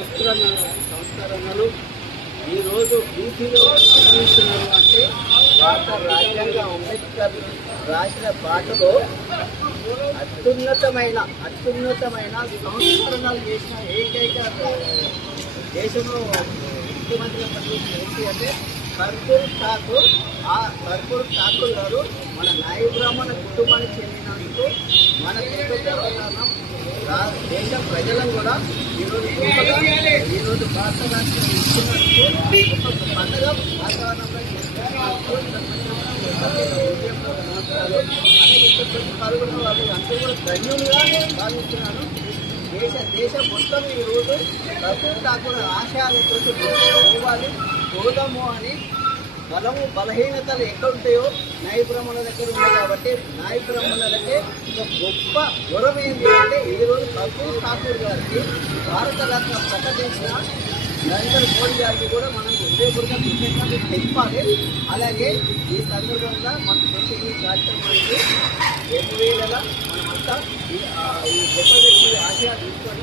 సంస్కరణలు ఈరోజు బీసీలో ఆచరిస్తున్నారు అంటే భారత రాజ్యాంగ అంబేద్కర్ రాసిన పాటలో అత్యున్నతమైన సంస్కరణలు చేసిన ఏకైక దేశంలో ముఖ్యమంత్రిగా పనిచేసిన వ్యక్తి అంటే కర్పూర్ ఠాకూర్. ఆ కర్పూర్ ఠాకూర్ గారు మన నాయ బ్రాహ్మణ కుటుంబానికి చెందినందుకు మన గర్వకారణం. దేశ ప్రజలను కూడా ఈరోజు భారత రాష్ట్రం ఇచ్చినందుకు ఒక పండుగ వాతావరణంలో పాల్గొన్న వాళ్ళు అందరూ కూడా ధన్యులుగా భావిస్తున్నాను. దేశం మొత్తం ఈరోజు కర్పూర్ ఠాకూర్ ఆశయాలతో పోవాలి, పోదాము అని బలహీనతలు ఎక్కడ ఉంటాయో నాయ బ్రాహ్మణుల దగ్గర ఉన్నాయి. కాబట్టి నాయ బ్రాహ్మణులకే ఒక గొప్ప గౌరవం ఏంటి అంటే ఈరోజు కర్పూర్ ఠాకూర్ గారికి భారతరత్న ప్రకటించిన నరేంద్ర మోడీ గారికి కూడా మనం హృదయపూర్వక కృతజ్ఞతలు తెలపాలి. అలాగే ఈ సందర్భంగా మనం చేసే ఈ కార్యక్రమానికి 2000 మనమంతా ఈ గొప్ప వ్యక్తి ఆశయాలు తీసుకొని